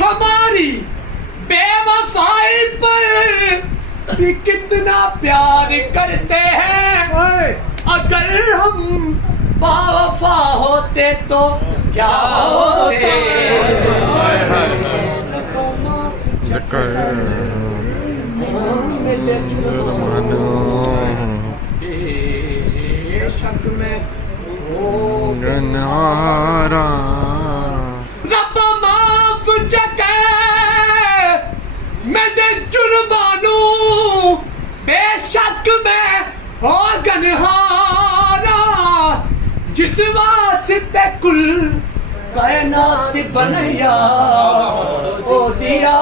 हमारी बेवफाई पर भी कितना प्यार करते हैं। अगर हम बावफा होते तो क्या होते। रब माफ जके मेरे जुर्मानू बेशक मैं हो गनहारा जिस वास्ते कुल कायनात बनया ओ दिया।